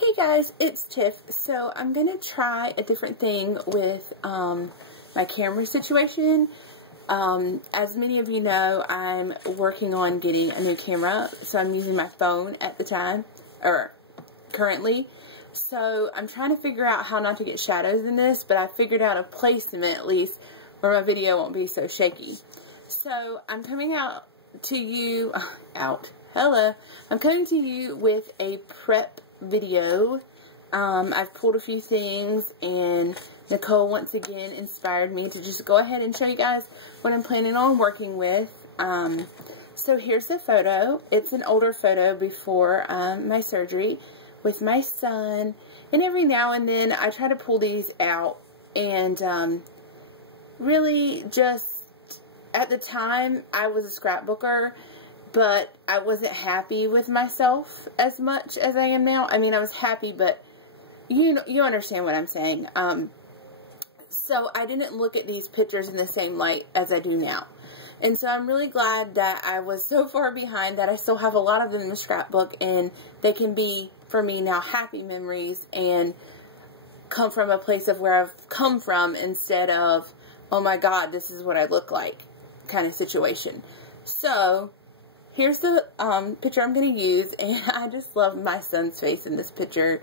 Hey guys, it's Tiff. So I'm going to try a different thing with my camera situation. As many of you know, I'm working on getting a new camera, so I'm using my phone at the time, or currently. So I'm trying to figure out how not to get shadows in this, but I figured out a placement at least where my video won't be so shaky. So I'm coming out to you, hello, I'm coming to you with a prep video. I've pulled a few things, and Nicole once again inspired me to just go ahead and show you guys what I'm planning on working with. So here's the photo. It's an older photo before my surgery with my son, and every now and then I try to pull these out, and really just at the time I was a scrapbooker, but I wasn't happy with myself as much as I am now. I mean, I was happy, but you understand what I'm saying. So I didn't look at these pictures in the same light as I do now. And so I'm really glad that I was so far behind that I still have a lot of them in the scrapbook, and they can be, for me now, happy memories and come from a place of where I've come from instead of, oh my God, this is what I look like kind of situation. So here's the picture I'm going to use, and I just love my son's face in this picture.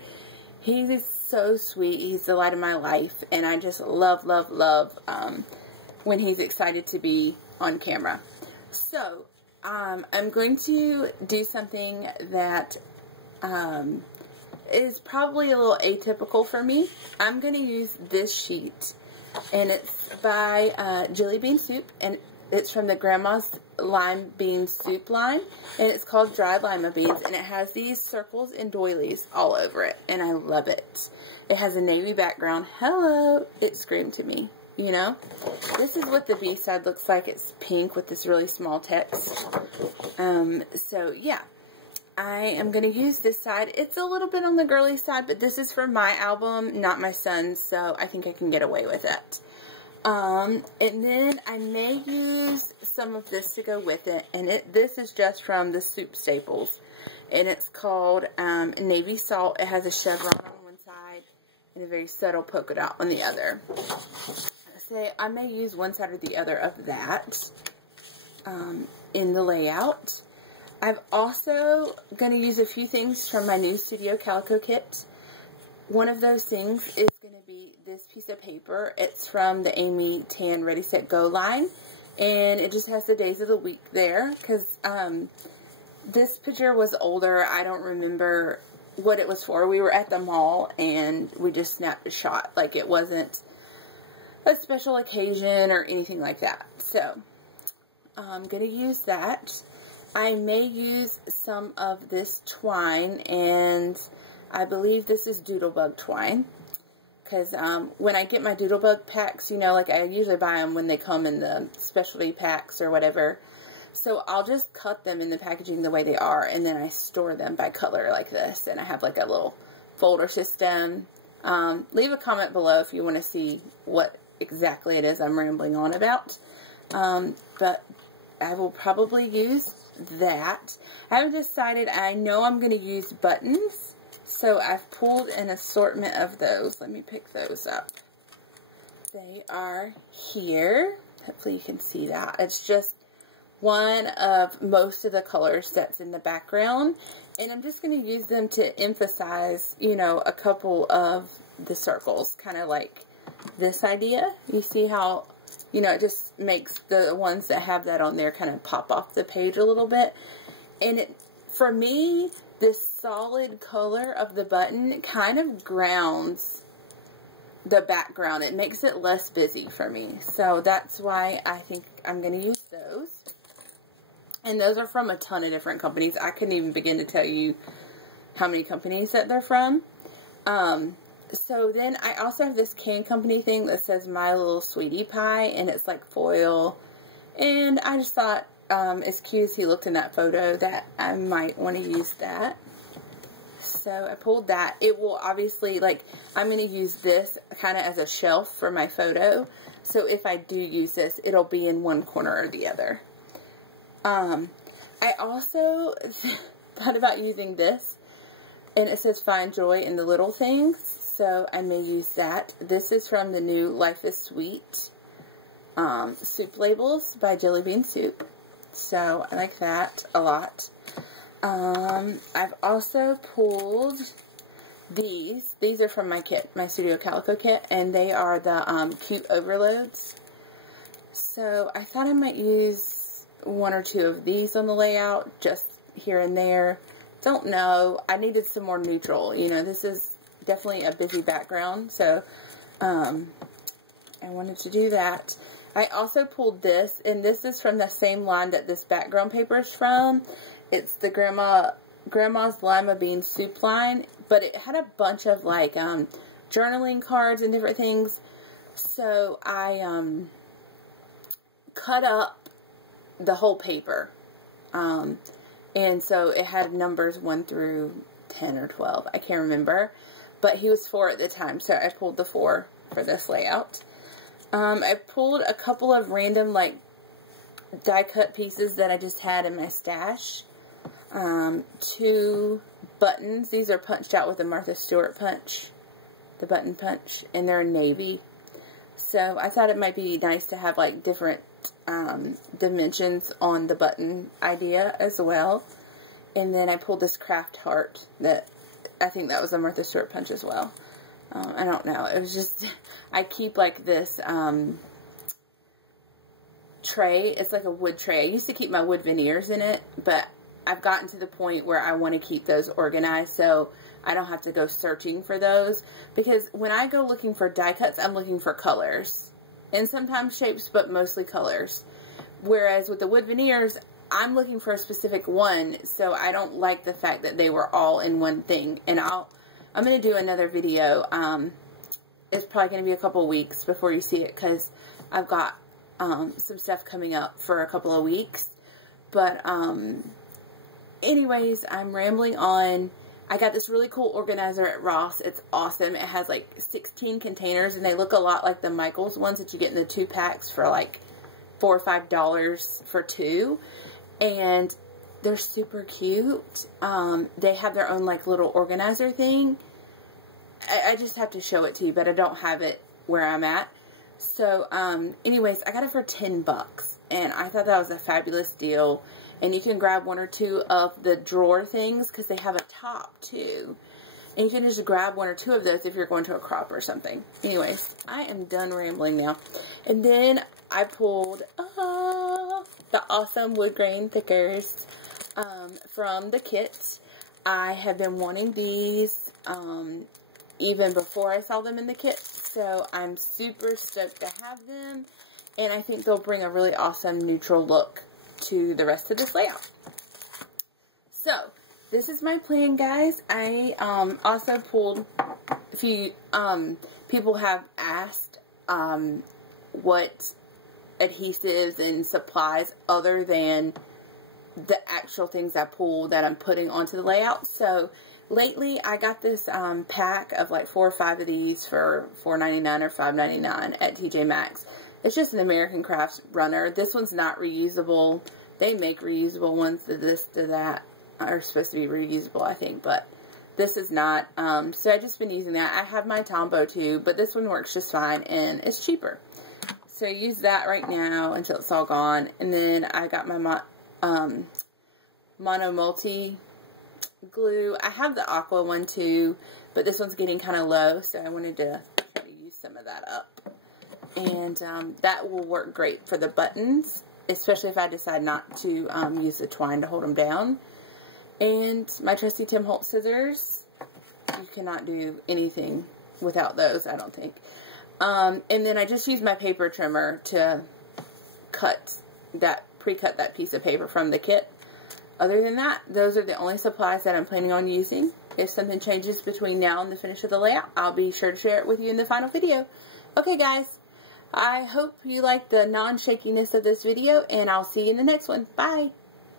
He is so sweet. He's the light of my life, and I just love, love, love when he's excited to be on camera. So, I'm going to do something that is probably a little atypical for me. I'm going to use this sheet, and it's by Jelly Bean Soup, and it's from the Grandma's Lime Bean Soup line, and it's called Dried Lima Beans, and it has these circles and doilies all over it, and I love it. It has a navy background. Hello! It screamed to me, you know? This is what the B side looks like. It's pink with this really small text. So, yeah. I am going to use this side. It's a little bit on the girly side, but this is for my album, not my son's, so I think I can get away with it. And then I may use some of this to go with it, and this is just from the Soup Staples, and it's called Navy Salt. It has a chevron on one side and a very subtle polka dot on the other. So I may use one side or the other of that in the layout. I'm also going to use a few things from my new Studio Calico kit. One of those things is going to be this piece of paper. It's from the Amy Tan Ready Set Go line, and it just has the days of the week there, because this picture was older. I don't remember what it was for. We were at the mall, and we just snapped a shot. Like, it wasn't a special occasion or anything like that. So, I'm going to use that. I may use some of this twine, and I believe this is Doodlebug twine, because when I get my Doodlebug packs, you know, like I usually buy them when they come in the specialty packs or whatever, so I'll just cut them in the packaging the way they are, and then I store them by color like this, and I have like a little folder system. Leave a comment below if you want to see what exactly it is I'm rambling on about, but I will probably use that. I haven't decided. I know I'm going to use buttons, so I've pulled an assortment of those. Let me pick those up. They are here. Hopefully you can see that. It's just one of most of the colors that's in the background, and I'm just going to use them to emphasize, you know, a couple of the circles, kind of like this idea. You see how, you know, it just makes the ones that have that on there kind of pop off the page a little bit. And it, for me, this solid color of the button kind of grounds the background. It makes it less busy for me. So that's why I think I'm going to use those. And those are from a ton of different companies. I couldn't even begin to tell you how many companies that they're from. So then I also have this Can Company thing that says My Little Sweetie Pie, and it's like foil. And I just thought, as cute as he looked in that photo, that I might want to use that. So I pulled that. It will obviously, like, I'm going to use this kind of as a shelf for my photo. So if I do use this, it'll be in one corner or the other. I also thought about using this And it says find joy in the little things. So I may use that. This is from the new Life is Sweet soup labels by Jelly Bean Soup. So I like that a lot. I've also pulled these. These are from my kit, my Studio Calico kit, and they are the cute overloads. So I thought I might use one or two of these on the layout, just here and there. Don't know. I needed some more neutral. You know, this is definitely a busy background, so I wanted to do that. I also pulled this, and this is from the same line that this background paper is from. It's the Grandma's Lima Bean Soup line, but it had a bunch of like journaling cards and different things. So I cut up the whole paper, and so it had numbers 1 through 10 or 12. I can't remember, but he was 4 at the time, so I pulled the 4 for this layout. I pulled a couple of random like die cut pieces that I just had in my stash. 2 buttons. These are punched out with a Martha Stewart punch, the button punch, and they're in navy. So I thought it might be nice to have like different dimensions on the button idea as well. And then I pulled this craft heart that I think that was a Martha Stewart punch as well. I don't know. It was just, I keep like this tray. It's like a wood tray. I used to keep my wood veneers in it, but I've gotten to the point where I want to keep those organized so I don't have to go searching for those. Because when I go looking for die cuts, I'm looking for colors. And sometimes shapes, but mostly colors. Whereas with the wood veneers, I'm looking for a specific one, so I don't like the fact that they were all in one thing. And I'm going to do another video. It's probably going to be a couple weeks before you see it, because I've got some stuff coming up for a couple of weeks. But anyways, I'm rambling on. I got this really cool organizer at Ross. It's awesome. It has like 16 containers, and they look a lot like the Michaels ones that you get in the 2 packs for like $4 or $5 for 2. And they're super cute. They have their own like little organizer thing. I just have to show it to you, but I don't have it where I'm at. So anyways, I got it for 10 bucks, and I thought that was a fabulous deal. And you can grab 1 or 2 of the drawer things, because they have a top too. And you can just grab 1 or 2 of those if you're going to a crop or something. Anyways, I am done rambling now. And then I pulled the awesome wood grain thickers from the kit. I have been wanting these even before I saw them in the kit, so I'm super stoked to have them, and I think they'll bring a really awesome neutral look to the rest of this layout. So this is my plan, guys. I also pulled a few people have asked what adhesives and supplies other than the actual things I pulled that I'm putting onto the layout. So lately I got this pack of like 4 or 5 of these for $4.99 or $5.99 at TJ Maxx. It's just an American Crafts runner. This one's not reusable. They make reusable ones. This to that are supposed to be reusable, I think, but this is not. So I've just been using that. I have my Tombow too, but this one works just fine, and it's cheaper. So I use that right now until it's all gone. And then I got my Mono Multi glue. I have the aqua one too, but this one's getting kind of low, so I wanted to try to use some of that up. And that will work great for the buttons, especially if I decide not to use the twine to hold them down. And my trusty Tim Holtz scissors. You cannot do anything without those, I don't think. And then I just used my paper trimmer to pre-cut that piece of paper from the kit. Other than that, those are the only supplies that I'm planning on using. If something changes between now and the finish of the layout, I'll be sure to share it with you in the final video. Okay, guys. I hope you like the non-shakiness of this video, and I'll see you in the next one. Bye!